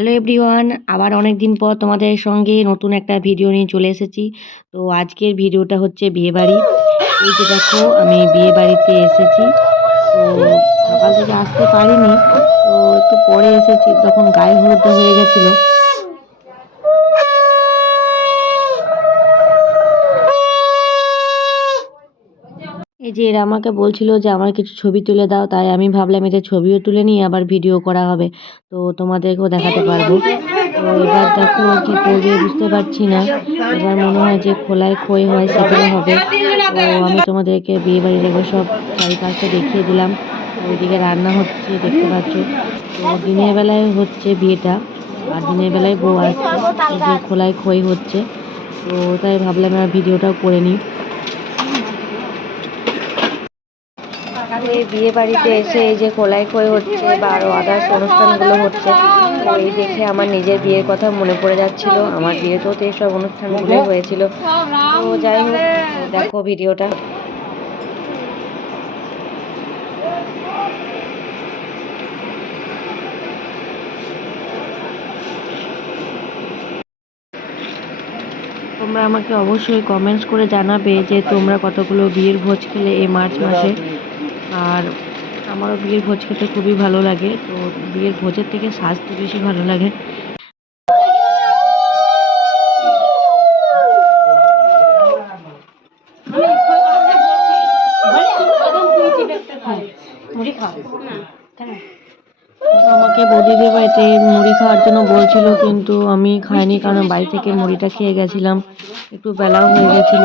Hello everyone, আবার অনেক দিন পর তোমাদের সঙ্গে নতুন একটা ভিডিও নিয়ে চলে এসেছি। তো আজকের ভিডিওটা হচ্ছে বিয়েবাড়ি। এই যে দেখো, আমি বিয়ে বাড়িতে এসেছি। তো সকাল থেকে আসতে পারিনি, তো একটু পরে এসেছি, তখন গায়ে হলুদটা হয়ে গেছিলো। এই যে এরা আমাকে বলছিল যে আমার কিছু ছবি তুলে দাও, তাই আমি ভাবলাম এদের ছবিও তুলে নিই, আবার ভিডিও করা হবে, তো তোমাদেরকেও দেখাতে পারবো। তো এবার দেখো কি করবে বুঝতে পারছি না। এবার মনে হয় যে খোলায় খই হয় সেটাই হবে। তো আমি তোমাদেরকে বিয়ে বাড়ির একবার সব চারিপাশটা দেখিয়ে দিলাম। তো ওইদিকে রান্না হচ্ছে দেখতে পাচ্ছ। তো দিনের বেলায় হচ্ছে বিয়েটা, আর দিনের বেলায় বউ আসছে। এই যে খোলায় খই হচ্ছে, তো তাই ভাবলাম আর ভিডিওটাও করে নিই। এই বিয়ে বাড়িতে এসে এই যে খোলাই খই হচ্ছে বা আরও আদার্স অনুষ্ঠানগুলো হচ্ছে, তো এই দেখে আমার নিজের বিয়ের কথা মনে পড়ে যাচ্ছিল। আমার বিয়েতেও তো এইসব অনুষ্ঠানগুলো হয়েছিল। তো যাই হোক, দেখো ভিডিওটা। তোমরা আমাকে অবশ্যই কমেন্টস করে জানাবে যে তোমরা কতগুলো বিয়ের ভোজ খেলে এই মার্চ মাসে। আর আমারও বিয়ের ভোজ খেতে খুবই ভালো লাগে। তো বিয়ের ভোজের থেকে সাজতে বেশি ভালো লাগে। আমাকে বৌদিদের বাড়িতে মুড়ি খাওয়ার জন্য বলছিল, কিন্তু আমি খাইনি, কারণ বাড়ি থেকে মুড়িটা খেয়ে গেছিলাম, একটু বেলাও হয়ে গেছিল।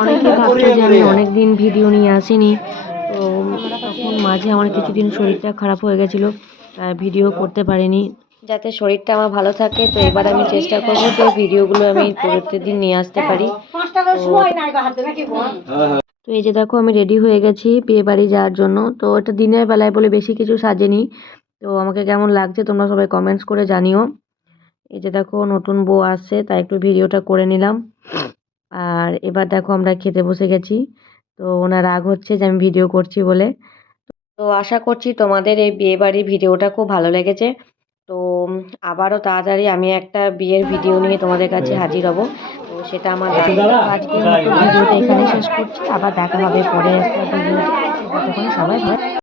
অনেকে ভাবছো যে আমি অনেকদিন ভিডিও নিয়ে আসিনি, তো তখন মাঝে আমার কিছুদিন শরীরটা খারাপ হয়ে গেছিলো, তাই ভিডিও করতে পারিনি। যাতে শরীরটা আমার ভালো থাকে, তো এবার আমি চেষ্টা করবো যে ভিডিওগুলো আমি প্রত্যেকদিন নিয়ে আসতে পারি। তো এই যে দেখো, আমি রেডি হয়ে গেছি বিয়ে বাড়ি যাওয়ার জন্য। তো এটা দিনের বেলায় বলে বেশি কিছু সাজেনি। তো আমাকে কেমন লাগছে তোমরা সবাই কমেন্টস করে জানিও। এই যে দেখো, নতুন বউ আসছে, তাই একটু ভিডিওটা করে নিলাম। আর এবার দেখো আমরা খেতে বসে গেছি। তো ওনার রাগ হচ্ছে যে আমি ভিডিও করছি বলে। তো আশা করছি তোমাদের এই বিয়ে বাড়ির ভিডিওটা খুব ভালো লেগেছে। তো আবারও তাড়াতাড়ি আমি একটা বিয়ের ভিডিও নিয়ে তোমাদের কাছে হাজির হব। তো সেটা আমার আজকের মতো ভিডিওটা এখানে শেষ করছি। আবার দেখা হবে পরে একটা ভিডিও। ততক্ষণ সবাই ভালো